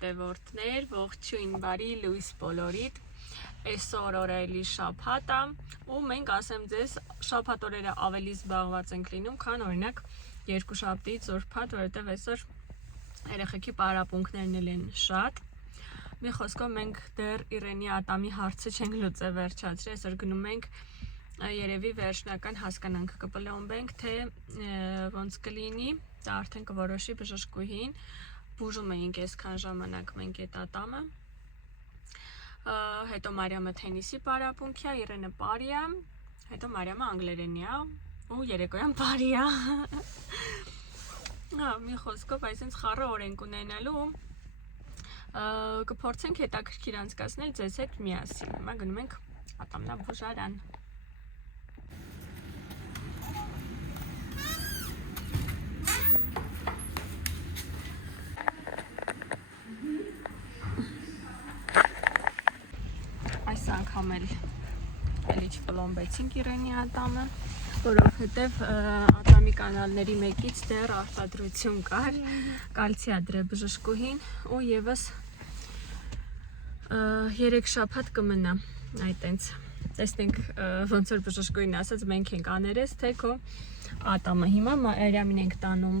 հետևորդներ, ողջույն, բարի լույս բոլորիդ։ Այսօր օրայելի շաբաթ է, ու մենք ասեմ ձեզ շաբաթ օրերը ավելի զբաղված ենք լինում, քան օրինակ երկուշաբթի, ծորփաթ, որովհետև այսօր երեխեքի պարապմունքներն են շատ։ Մի խոսքով մենք դեռ Իրենի ատամի հարցը չենք լուծել վերջացրել, այսօր գնում ենք երևի վերջնական հասկանանք կպլոմբենք, թե ոնց կլինի, դա արդեն կորոշի բժշկուհին, բուժում էինք այսքան ժամանակ մենք այդ ատամը, հետո Մարիամը թենիսի պարապմունքի է, Իրենը պարի է, հետո Մարիամը անգլերենի է ու երեկոյան պարի է։ Մի խոսքով այսինքն խառը օր ենք ունենալու, կփորձենք հետաքրքիր անցկացնել ձեզ հետ միասին։ Հիմա գնում ենք ատամնաբուժարան։ Այս անգամ էլի չպլոմբեցինք Իրենի ատամը, որովհետև ատամի կանալների մեկից դեռ արտադրություն կար, կալցի է դրել բժշկուհին ու եւս 3 շաբաթ կմնա, այտենց տեսնենք ոնց որ բժշկուհին ասաց, մենք ենք աներես, թե քո ատամը։ Հիմա Մարիամին ենք տանում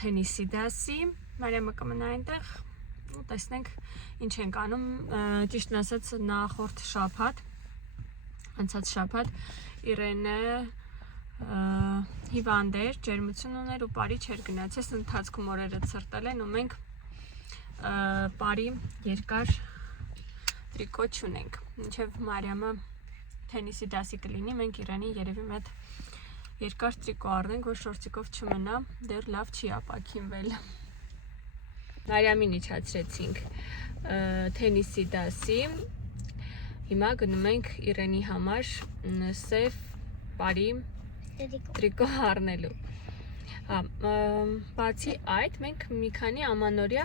թենիսի դասի, Մարիամը կմնա այնտեղ ու տեսնենք ինչ ենք անում, ճիշտն ասած նախորդ շաբաթ, անցած շաբաթ Իրենը հիվանդ էր, ջերմություն ուներ ու պարի չէր գնացել, ընթացքում օրերը ցրտել են ու մենք պարի երկար տրիկո չունենք, մինչև Մարիամը թենիսի դասի կլինի, մենք Իրենի երևի մեծ երկար տրիկո առնենք, որ շորտիկով չմնա, դեռ լավ չի ապակինվել։ Մարիամին իջացրեցինք թենիսի դասի, հիմա գնում ենք Իրենի համար սև պարի տրիկո առնելու։ Բացի այդ, մենք մի քանի ամանորյա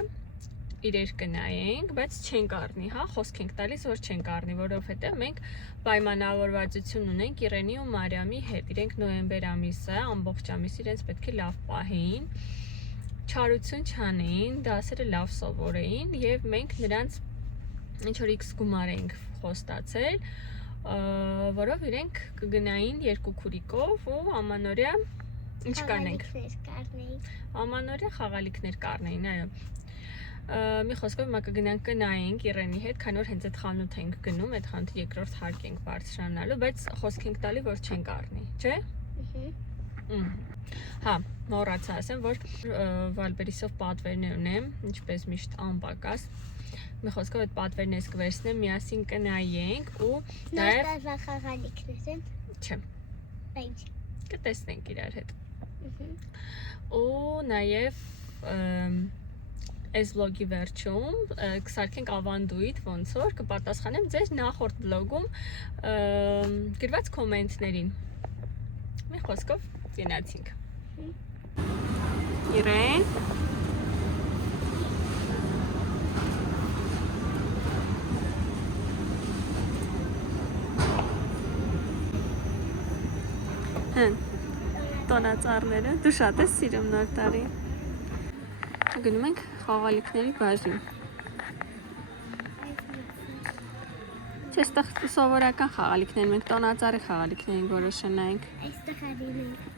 իրեր կնայենք, բայց չենք առնի, խոսք ենք տալիս, որ չենք առնի, որովհետև մենք պայմանավորվածություն ունենք Իրենի ու Մարիամի հետ, իրենք նոյեմբեր ամիսը, ամբողջ ամիս իրենց պետք է լավ պահեին, չարություն չանեին, դասերը լավ սովորեին եւ մենք նրանց ինչ որ X գումար ենք խոստացել, որով իրենք կգնային 2 քուրիկով ու ամանորյա ինչ կանենք։ Ամանորյա խաղալիքներ կառնեին, այո։ Մի խոսքով հիմա կգնանք կնայենք Իրենի հետ, քանի որ հենց այդ խանութ ենք գնում, այդ խանութի երկրորդ հարկ ենք բարձրանալու, բայց խոսք ենք տալի, որ չենք առնի, չէ՞։ Մոռացա ասեմ, որ Վալբերիսով պատվերներ ունեմ, ինչպես միշտ անպակաս։ Մի խոսքով այդ պատվերներս կվերցնեմ, միասին կնայենք ու նաև խաղալիքներ են։ Չէ։ Բայց կտեսնենք իրար հետ։ Ու նաև այս վլոգի վերջում կսարքենք ավանդույթ, ոնց որ կպատասխանեմ ձեր նախորդ վլոգում գրված կոմենտներին։ Մի խոսքով գնացինք։ Իրեն տոնածառները, դու շատ ես սիրում նոր տարի։ Գնում ենք խաղալիքների բաժին։ Չստեղ սովորական խաղալիքներ, մենք տոնածառի խաղալիքներին որոշենայինք։ այստեղ արինենք։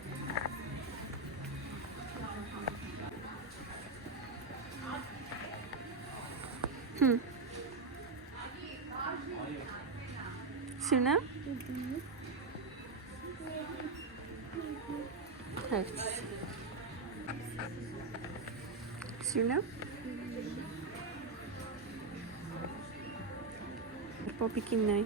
Սիրնա։ Հերց։ Սիրնա։ Պոպիկին նայ։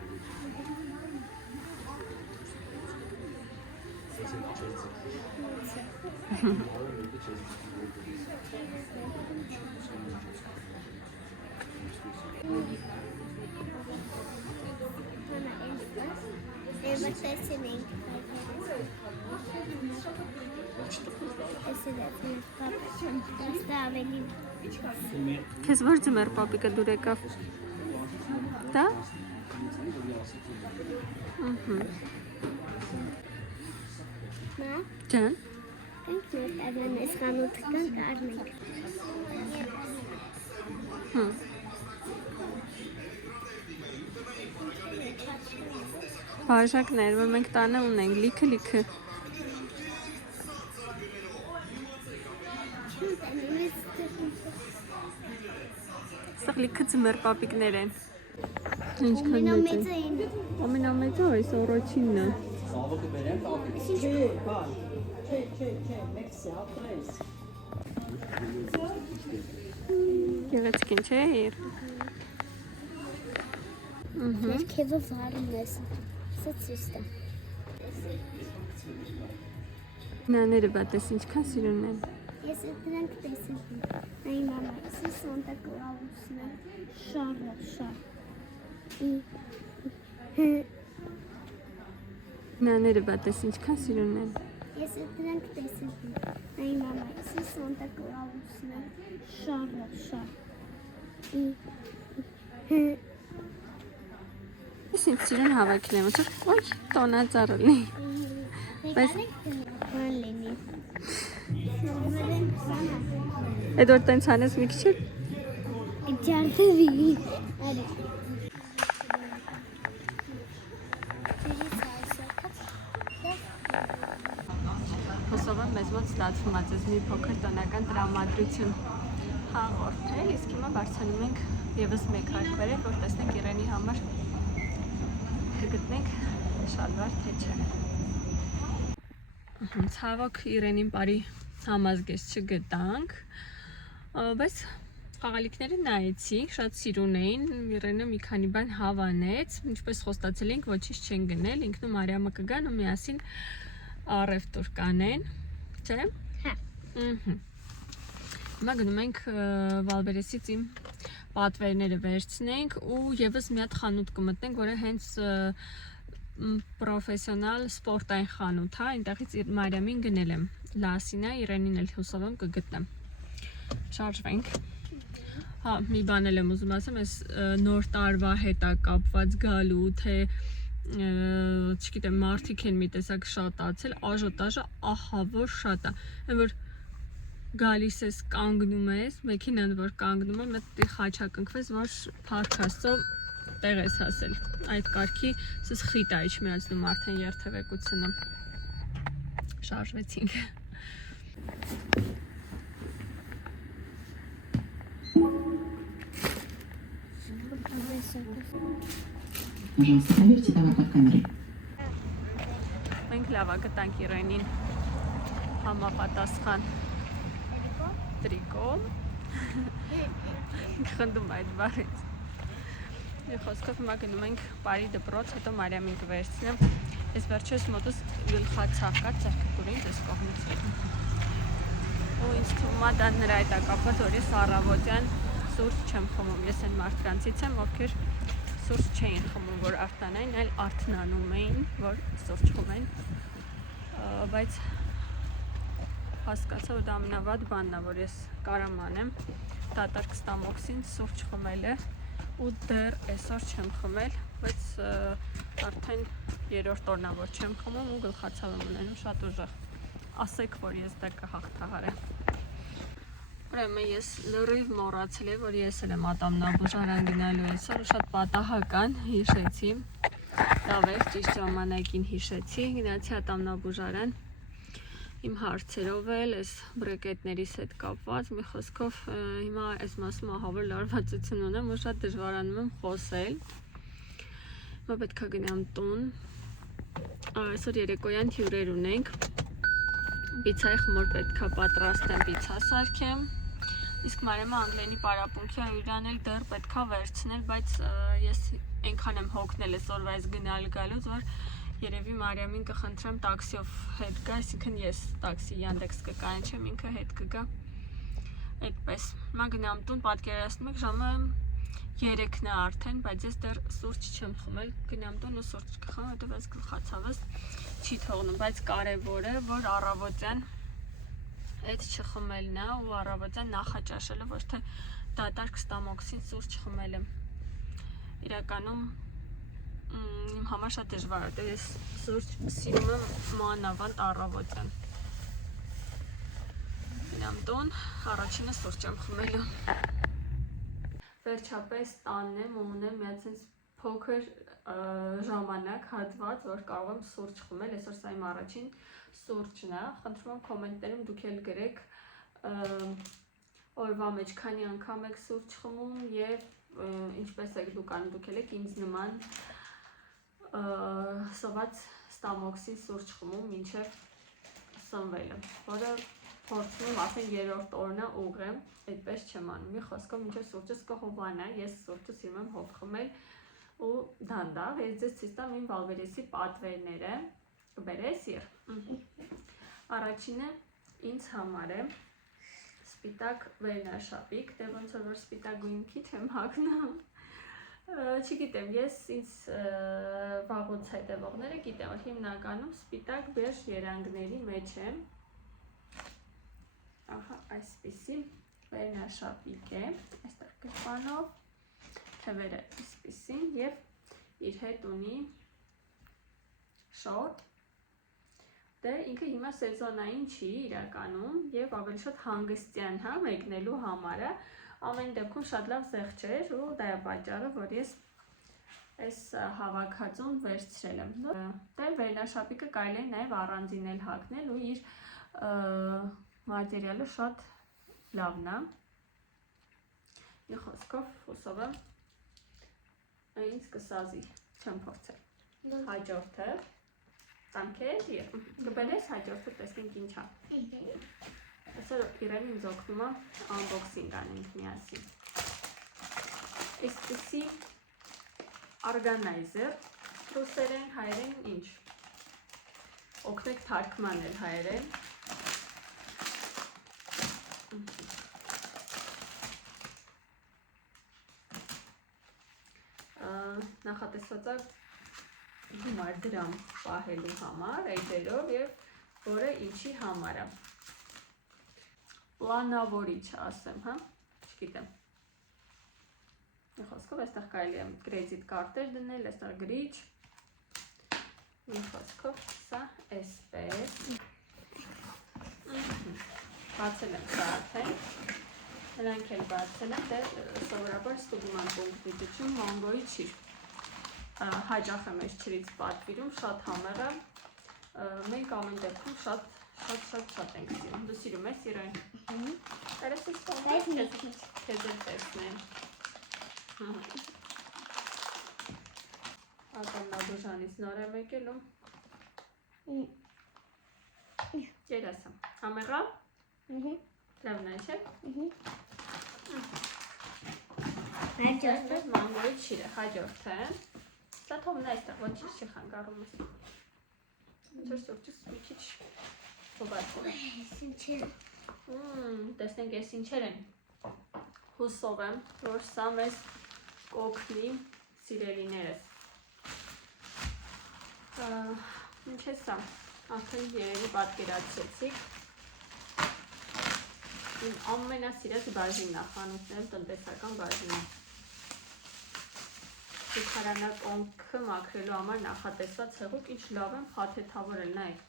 Քեզ որ ձմեռ պապիկը դուր եկավ։ Դա։ Ջան։ Ենք մեր այս խանութը կանք առնենք։ Բաժակներ, որ մենք տանը ունենք, լիքը։ Սաղ լիքը ծմեր պապիկներ են։ Ամենամեծը այս առաջինն է։ Գեղեցկին չէ իր։ Ներքևը վարում ես, սա ծիստ է։ Նաները բատես ինչքան սիրուն են։ Ես է դրանք տեսել եմ, այ մամա, սա Սանտա Կլաուսն է, շարը։ Նաները բատես ինչքան սիրուն են։ Ես է դրանք տեսել եմ, այ մամա, սա Սանտա Կլաուսն է, շարը։ Ես ինձ սիրուն հավաքել եմ, ոնց որ տոնածառ լինի։ Այդ որ տենց հանես մի քիչ Ջարդվի։ Հուսով եմ մեզ մոտ ստացվում է մի փոքր տնական տրամադրություն հաղորդել, իսկ հիմա բարձրանում ենք եւս մեկ հարկ վերև, որ տեսնենք Իրենի համար կգտնենք շալվար թե չէ։ Ցավոք Իրենին բարի համազգեստ չգտանք, բայց խաղալիքները նայեցի, շատ սիրուն էին, Իրենը մի քանի բան հավանեց, ինչպես խոստացել ենք, ոչինչ չեն գնել, ինքն ու Մարիամը կգան ու միասին առևտուր կանեն, չէ՞։ Հա։ Հիմա գնում ենք Վալբերեսից իմ պատվերները վերցնենք ու եւս մի հատ խանութ կմտնենք, որը հենց պրոֆեսիոնալ սպորտային խանութ է, այնտեղից Մարիամին գնել եմ, Լասինա, Իրենին էլ հուսով եմ կգտնեմ։ Շարժվենք։ Հա, մի բան էլ եմ ուզում ասեմ, այս նոր տարվա հետ է կապված գալու, թե չգիտեմ, մարդիկ են մի տեսակ շատացել, աժոտաժը ահա որ շատ է, այն որ գալիս ես կանգնում ես, մեքենան որ կանգնում է, մտի խաչակնքվես, որ փառք Աստծո տեղ ես հասել, այդ կարգի սս խիտ է իջմիացնում արդեն երթևեկությունը։ Շարժվեցինք։ Пожалуйста, проверьте товар под камерой. Մենք լավա գտանք Իրենին համապատասխան տրիկո։ Խնդում այդ բարից։ Խոսքով հիմա գնում ենք Պարի դպրոց, հետո Մարիամին կվերցնեմ։ Ես վերջերս մոտս գլխացավ կա ծրկտուրից այս կողմից։ Ու ինձ թվում է դա նրա հետ է կապված, որ ես առավոտյան սուրճ չեմ խմում։ Ես այն մարդկանցից եմ, ովքեր սուրճ չէին խմում, որ արտանային, այլ արթնանում էին, որ սուրճ խմեն։ Բայց հասկացա, որ դա ամենավատ բանն է, որ ես կարամ անեմ, դատարկ ստամոքսին սուրճ խմելը ու դեռ այսօր չեմ խմել, բայց արդեն երրորդ օրն է, որ չեմ խմում ու գլխացավ եմ ունենում շատ ուժեղ։ Ասեք, որ ես դա կհաղթահարեմ։ Ուրեմն ես լրիվ մոռացել եմ, որ ես էլ եմ ատամնաբուժարան գնալու այսօր, շատ պատահական հիշեցի, լավ էր, ճիշտ ժամանակին հիշեցի, գնացի ատամնաբուժարան, իմ հարցերով էլ, այս բրեկետներիս հետ կապված, մի խոսքով հիմա այս մասում ահա որ լարվածություն ունեմ ու շատ դժվարանում եմ խոսել, հիմա պետք է գնամ տուն, այսօր երեկոյան հյուրեր ունենք, պիցայի խմոր պետք է պատրաստեմ, պիցա սարքեմ, իսկ Մարիամը Անգլիանի պարապմունքի իրան էլ դեռ պետք է վերցնել, բայց ես այնքան եմ հոգնել այսօրվա այս գնալ գալուց, որ երևի Մարիամին կխնդրեմ տաքսիով հետ գա, այսինքն ես տաքսի Yandex կկանչեմ, ինքը հետ կգա, այդպես, հիմա գնամ տուն, պատկերացնում եք ժամը 3-ն է արդեն, բայց ես դեռ սուրճ չեմ խմել, գնամ տուն ու սուրճ կխմեմ, հետո այս գլխացավս չի թողնում, բայց կարևորը, որ առավոտյան այդ չխմելն է ու առավոտյան նախաճաշելը, ոչ թե դատարկ ստամոքսին սուրճ խմելը։ Իրականում իմ համար շատ դժվար է, ես սուրճ սիրում եմ մանավանդ առավոտյան։ Գնամ տուն, առաջինը սուրճ եմ խմելու։ վերջապես տանն եմ ու ունեմ մի հատ փոքր ժամանակ հատված, որ կարող եմ սուրճ խմել, այսօր սա իմ առաջին սուրճն է, խնդրում եմ կոմենտներում դուք էլ գրեք օրվա մեջ քանի անգամ եք սուրճ խմում եւ ինչպես եք դուք անում, դուք եք ինձ նման սոված ստամոքսի սուրճ խմում մինչև սնվելը, որը փորձում արդեն 3-րդ օրն է ուղղեմ, այդպես չեմ անում, մի խոսքով մինչև սուրճս կհովանա, ես սուրճը սիրում եմ հով խմել ու դանդաղ, ես ձեզ ցույց տամ իմ վալվերեսի պատվերները, կբերես իր։ Առաջինը ինձ համար է սպիտակ վերնաշապիկ, դե ոնց որ սպիտակ գույն քիչ եմ հագնում, չգիտեմ, ես ինձ վաղուց հետևողները գիտեմ, որ հիմնականում սպիտակ բեժ երանգների մեջ եմ, ահա այսպիսի վերնաշապիկ է, այստեղ գրպանով, թվերը այսպիսին և իր հետ ունի շոտ, դե ինքը հիմա սեզոնային չի իրականում և ավելի շատ հանգստյան մեկնելու համարը, ամեն դեպքում շատ լավ զեղչ էր ու դա է պատճառը, որ ես այս հավաքածուն վերցրել եմ, դե վերնաշապիկը կարելի է նաև առանձին էլ հագնել ու իր մատերիալը շատ լավն է, մի խոսքով հուսով եմ ինձ կսազի, չեմ փորձել։ Հաջորդը, տանքեր, կբերես հաջորդը տեսնենք ինչ է։ Այսօր իրեն ինձ օգնում է unboxing անենք միասին։ Այսպիսի organizer, ռուսերեն, հայերեն ինչ։ Օգնեք թարգմանել հայերեն։ Նախատեսված է գումար դրամ պահելու համար, այդերով և որը ինչի համար է։ Պլանավորիչ ասեմ, չգիտեմ։ Մի խոսքով, այստեղ կարելի է կրեդիտ կարտեր դնել, այստեղ գրիչ։ Մի խոսքով, սա այսպես։ Բացել եմ սա արդեն։ Նրանք էլ բացել են, դե սովորաբար ստուգման պունկտիչություն մանգոյի չիր։ Հաճախ եմ այս չրից պատվիրում, շատ համեղ է, մենք ամեն դեպքում շատ ենք սիրում, դու սիրում ես իրեն։ Տերես ես կոմպետ, քեզ էլ տեսնեմ։ Ատամնա դուժանից նոր եմ եկելում։ Երես եմ, համեղա։ Լավն է, չէ։ Հաջորդը մանգոյի չիրը, հաջորդը։ Սա թողնա այստեղ, ոչինչ չի խանգարում ես։ Ինչ սուրճս մի քիչ հոբացել եմ։ Տեսնենք ես ինչեր են։ Հուսով եմ, որ սա մեզ կօգնի սիրելիներս։ Ինչ է սա, արդեն երևի պատկերացրեցիք։ Իմ ամենասիրած բաժինն է, խանութներում տնտեսական բաժինը։ Շուքարանակոնքը մաքրելու համար նախատեսված հեղուկ, ինչ լավ եմ փաթեթավորել, նայեք,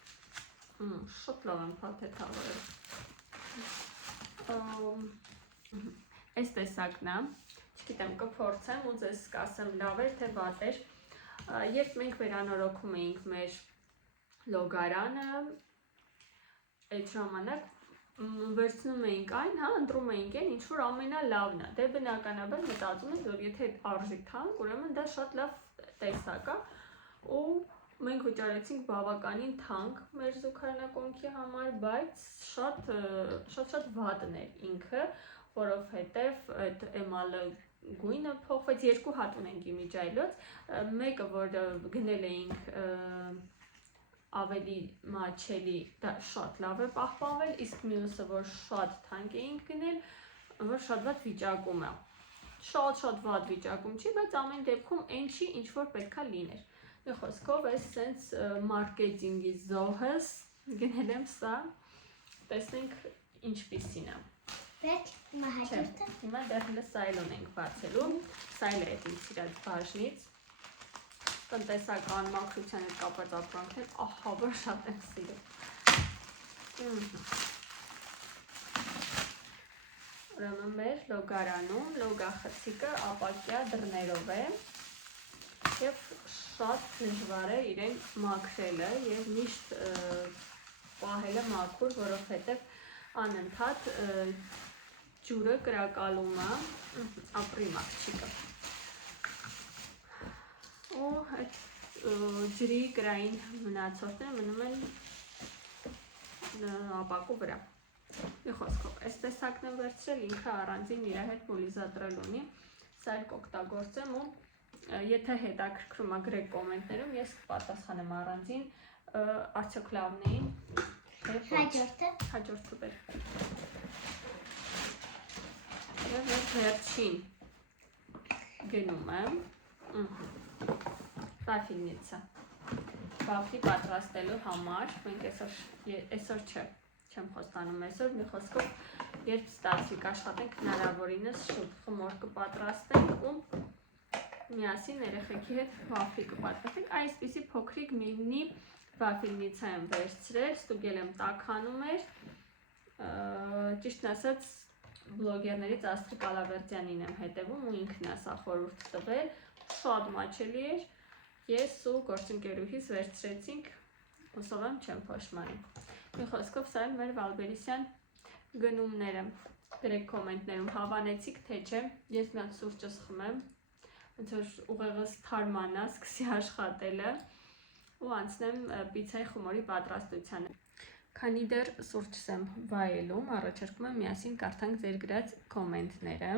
շատ լավ եմ փաթեթավորել, այս տեսակն է, չգիտեմ կփորձեմ ու ձեզ կասեմ լավ էր թե վատ էր, երբ մենք վերանորոգում էինք մեր լոգարանը, այդ ժամանակ վերցնում էինք այն, ընտրում էինք այն, ինչ որ ամենալավն է, դե բնականաբար մտածում ենք, որ եթե արժի թանկ, ուրեմն դա շատ լավ տեսակ է ու մենք վճարեցինք բավականին թանկ մեր զուգարանակոնքի համար, բայց շատ վատն էր ինքը, որովհետև այդ էմալը գույնը փոխվեց, երկու հատ ունենք իմիջայլոց, մեկը որ գնել էինք ավելի մատչելի, դա շատ լավ է պահպանվել, իսկ մյուսը, որ շատ թանկ էինք գնել, որ շատ վատ վիճակում է, շատ վատ վիճակում չի, բայց ամեն դեպքում այն չի, ինչ որ պետք է լիներ, մի խոսքով ես սենց մարկետինգի զոհս գնել եմ սա, տեսնենք ինչպիսին է, հիմա դեռ հլը սայլոն ենք բացելու, սայլը էտ ինձ սիրած բաժնից, տնտեսական մաքրության հետ կապված ապրանքներ, ահա որ շատ եմ սիրում։ Ուրեմն մեր լոգարանում լոգախցիկը ապակյա դռներով է եւ շատ դժվար է իրեն մաքրելը եւ միշտ պահելը մաքուր, որովհետեւ անընդհատ ջուրը կրակալում է ապրի աղջիկը։ Ու այդ ջրի կրային մնացորդները մնում են ապակու վրա։ Մի խոսքով, այս տեսակն եմ վերցրել, ինքը առանձին իր հետ պոլիզատրել ունի, սա էլ կօգտագործեմ ու եթե հետաքրքրում ա գրեք կոմենտներում, ես կպատասխանեմ առանձին արդյոք լավն էին, հաջորդը բեր։ Եվ ես վերջին գնում եմ վաֆլնիցը, վաֆլի պատրաստելու համար, մենք այսօր չեմ խոստանում այսօր, մի խոսքով երբ ստացվի կաշխատենք հնարավորինս շուտ խմոր կպատրաստենք ու միասին երեխեքի հետ վաֆլի կպատրաստենք, այսպիսի փոքրիկ մինի վաֆլնիցա եմ վերցրել, ստուգել եմ տաքանում էր, ճիշտն ասած բլոգերներից Աստղիկ Ալավերդյանին եմ հետևում ու ինքն է սա խորհուրդ տվել, շատ մաչելի էր, ես ու գործընկերուհիս վերցրեցինք, հուսով եմ չեմ փոշմանի։ Մի խոսքով սա էլ մեր Վալբերիսյան գնումները, գրեք կոմենտներում հավանեցիք թե չէ, ես մի հատ սուրճս խմեմ, ոնց որ ուղեղս թարմանա, սկսի աշխատելը ու անցնեմ պիցայի խմորի պատրաստությանը։ Քանի դեռ սուրճս եմ վայելում, առաջարկում եմ միասին կարդանք ձեր գրած կոմենտները։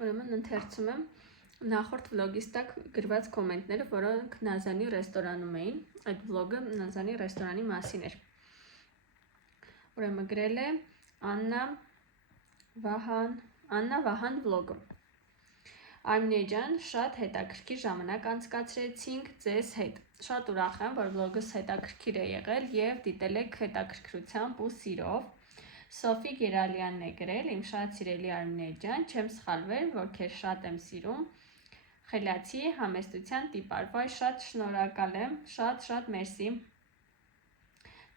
Ուրեմն ընթերցում եմ նախորդ վլոգից տակ գրված կոմենտները, որոնք Նազանի ռեստորանում էին, այդ վլոգը Նազանի ռեստորանի մասին էր։ Ուրեմն գրել է Աննա Վահան վլոգը։ Արմինե ջան, շատ հետաքրքիր ժամանակ անցկացրեցինք ձեզ հետ։ Շատ ուրախ եմ, որ վլոգս հետաքրքիր է եղել եւ դիտել եք հետաքրքրությամբ ու սիրով։ Սոֆի Գերալյանն է գրել, իմ շատ սիրելի Արմինե ջան, չեմ սխալվել, որ քեզ շատ եմ սիրում։ Խելացի, համեստության տիպար, վայ, շատ շնորհակալ եմ, շատ մերսի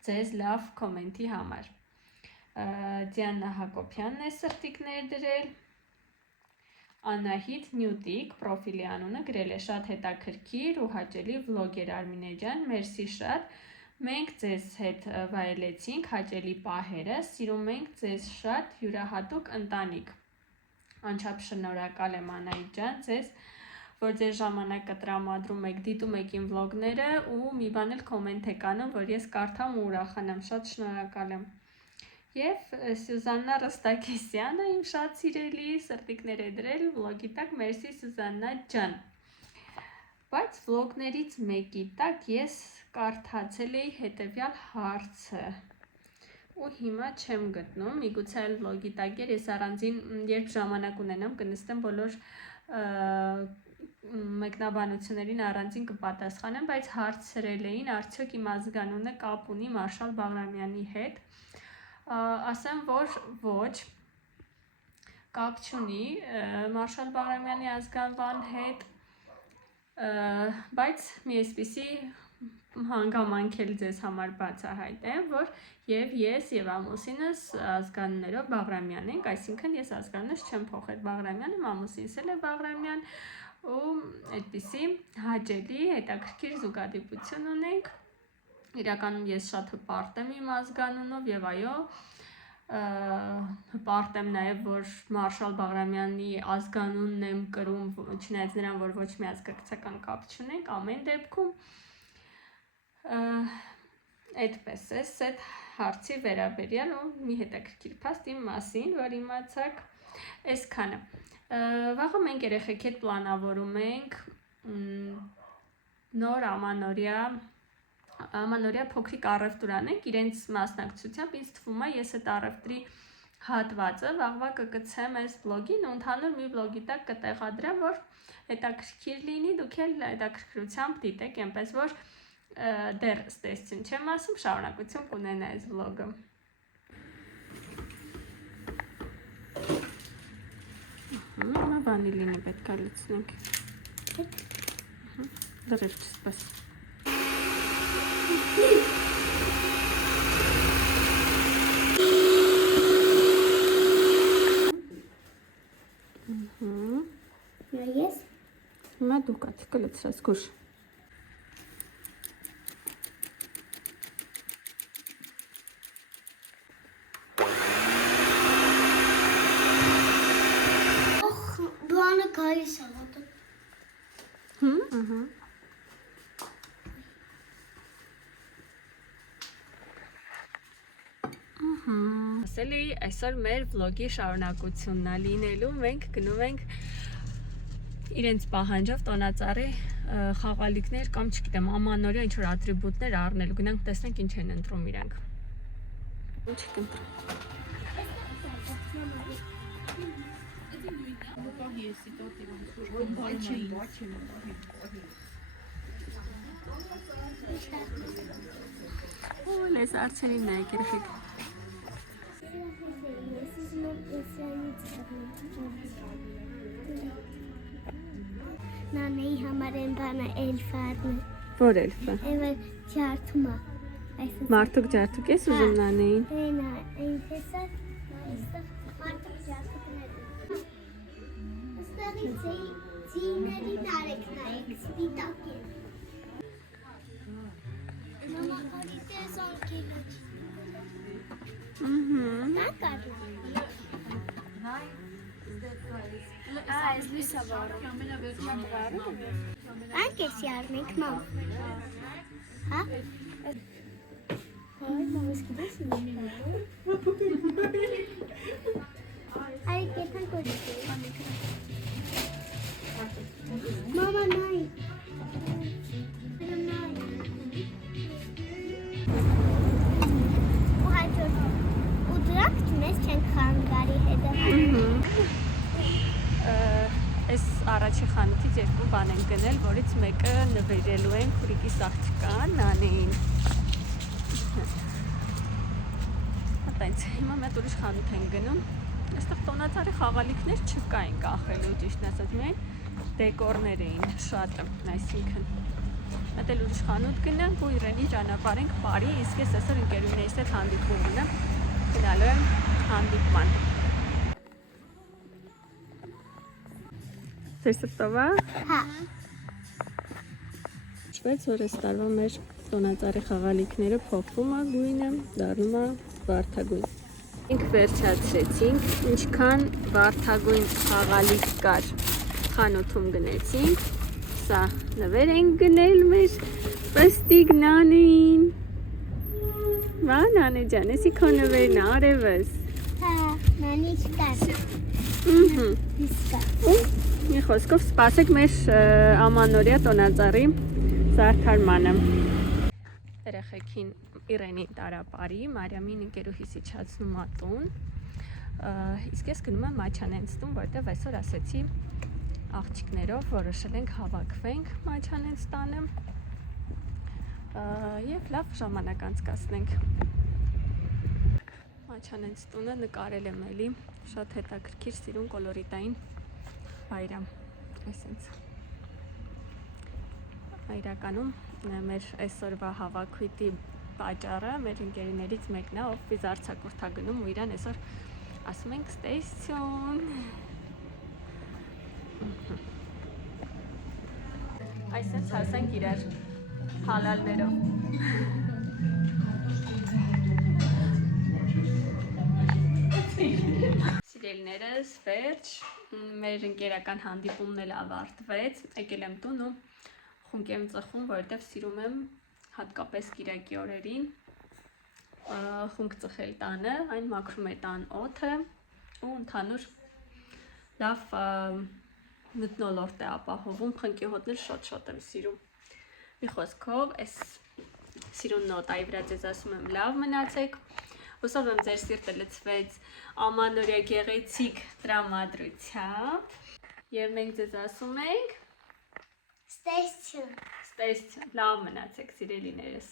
ձեզ լավ կոմենտի համար։ Դիանա Հակոբյանն է սրտիկներ դրել։ Անահիտ Նյուտիկ պրոֆիլի անունը գրել է շատ հետաքրքիր ու հաճելի վլոգեր Արմինե ջան, մերսի շատ։ Մենք ձեզ հետ վայելեցինք հաճելի պահերը, սիրում ենք ձեզ շատ, յուրահատուկ ընտանիք։ Անչափ շնորհակալ եմ Անահիտ ջան ձեզ, որ ձեր ժամանակը տրամադրում եք, դիտում եք իմ վլոգները ու մի բան էլ կոմենտ եք անում, որ ես կարդամ ու ուրախանամ, շատ շնորհակալ եմ։ Եվ Սյուզաննա Ռստակեսյանը, իմ շատ սիրելի, սրտիկներ է դրել վլոգի տակ, մերսի Սյուզաննա ջան։ Բայց վլոգներից մեկի տակ ես կարդացել էի հետևյալ հարցը ու հիմա չեմ գտնում, միգուցե այլ վլոգի տակ էր, ես առանձին երբ ժամանակ ունենամ կնստեմ բոլոր մեկնաբանություններին առանձին կպատասխանեմ, բայց հարցրել էին, արդյոք իմ ազգանունը կապ ունի Մարշալ Բաղրամյանի հետ, ասեմ, որ ոչ, կապ չունի Մարշալ Բաղրամյանի ազգանվան հետ, բայց մի այսպիսի հանգամանք էլ ձեզ համար բացահայտեմ, որ եւ ես եւ ամուսինս ազգանուններով Բաղրամյան ենք, այսինքն ես ազգանունս չեմ փոխել Բաղրամյան, ամուսինս էլ է Բաղրամյան ու այդպիսի հաճելի հետաքրքիր զուգադիպություն ունենք։ Իրականում ես շատ հպարտ եմ իմ ազգանունով եւ այո, հպարտ եմ նաեւ, որ Մարշալ Բաղրամյանի ազգանունն եմ կրում, չնայած նրան, որ ոչ մի ազգակցական կապ չունենք, ամեն դեպքում այդպես է, այդ հարցի վերաբերյալ ու մի հետաքրքիր փաստ իմ մասին, որ իմացաք այսքանը։ Վաղը մենք երեխեքի հետ պլանավորում ենք նոր ամանորյա փոքրիկ առևտուր անենք, իրենց մասնակցությամբ ինձ թվում է ես այդ առևտրի հատվածը վաղվա կգցեմ այս բլոգին ու ընդհանուր մի բլոգի տակ կտեղադրեմ, որ հետաքրքիր լինի, դուք էլ հետաքրքրությամբ դիտեք, այնպես որ դեռ ստեսություն չեմ ասում, շարունակություն կունենա այս վլոգը։ Հիմա վանիլինը պետք է լցնենք։ Դրել չսպաս։ Ես Հիմա դու կաթիկը լցրած գուշ։ բանը գալիս է ոտը։ Ահա։ Ասել էի, այսօր մեր վլոգի շարունակությունն է լինելու, մենք գնում ենք իրենց պահանջով տոնածառի խաղալիքներ կամ չգիտեմ, ամանորյա ինչ-որ ատրիբուտներ առնելու, գնանք տեսնենք ինչ են ընտրում իրանք։ Ինչ կընտրում։ Ո՞լ էս արցերին նայեք երեխեք։ Նանեի համար են բանը էլֆարն Որ էլֆը։ է ջարդում է Մարդուկ ջարդուկ ես ուզում նանեին։ Էնա այնտեսը այստեղ մարդուկ ջարդուկներ Աստեղից ձիների տարեքն է սպիտակ է Մամա կարի տես ալկելոչ Նա կարլա Այս լույսը վարում Անք եսի արմենք մամ Հա? Ay, vamos que das Ay, ¿qué tan correcto? Mama, no. Ուդրակ դնես չենք խանգարի հետը Այս առաջի խանութից երկու բան են գնել, որից մեկը նվիրելու են քուրիկի աղջկան, նանեին։ Հատենց, հիմա մեծ ուրիշ խանութ են գնում։ Այստեղ տոնածառի խաղալիքներ չկային կախելու, ճիշտն ասած, միայն դեկորներ էին շատը, այսինքն։ Մեծ ուրիշ խանութ գնանք ու իրենի ճանապարհենք Պարի, իսկ ես այսօր ընկերուներիս հետ հանդիպում ունեմ, գնալու եմ հանդիպման։ Ձեր սրտով է։ Հա Շվեց, որ այս տարվա մեր տոնածառի խաղալիքները փոխվում է գույնը, դառնում է վարդագույն։ Մենք վերջացրեցինք, ինչքան վարդագույն խաղալիք կար խանութում գնեցինք, սա նվեր ենք գնել մեր պստիկ նանեին։ Վա նանե ջան, էսի քո նվերն արևս։ Հա, նանի չկար Իսկա Մի խոսքով սպասեք մեր ամանորյա տոնածառի զարդարմանը։ Երեխեքին Իրենին տարապարի, Մարիամին ընկերուհիս իջացնում ա տուն, իսկ ես գնում եմ Մաչանենց տուն, որտեղ այսօր ասեցի աղջիկներով որոշել ենք հավաքվենք Մաչանենց տանը և լավ ժամանակ անցկացնենք։ Մաչանենց տունը նկարել եմ էլի, շատ հետաքրքիր սիրուն կոլորիտային հայրամ, այսենց։ Իրականում մեր այսօրվա հավաքույթի պատճառը մեր ընկերիներից մեկն է, ով վիզ արձակուրդ է գնում ու իրան այսօր ասում ենք ստեսյուն։ Այսենց հասանք իրար հալալներով։ Սիրելիներս, վերջ, մեր ընկերական հանդիպումն էլ ավարտվեց, եկել եմ տուն ու խունկ եմ ծխում, որովհետև սիրում եմ հատկապես կիրակի օրերին խունկ ծխել տանը, այն մաքրում է տան օդը ու ընդհանուր լավ մթնոլորտ է ապահովում, խնկի հոտն էլ շատ եմ սիրում։ Մի խոսքով, այս սիրուն նոտայի վրա ձեզ ասում եմ լավ մնացեք, հուսով եմ ձեր սիրտը լցվեց ամանորյա գեղեցիկ տրամադրությամբ և մենք ձեզ ասում ենք Ստեսյուն Ստեսյուն, լավ մնացեք սիրելիներս։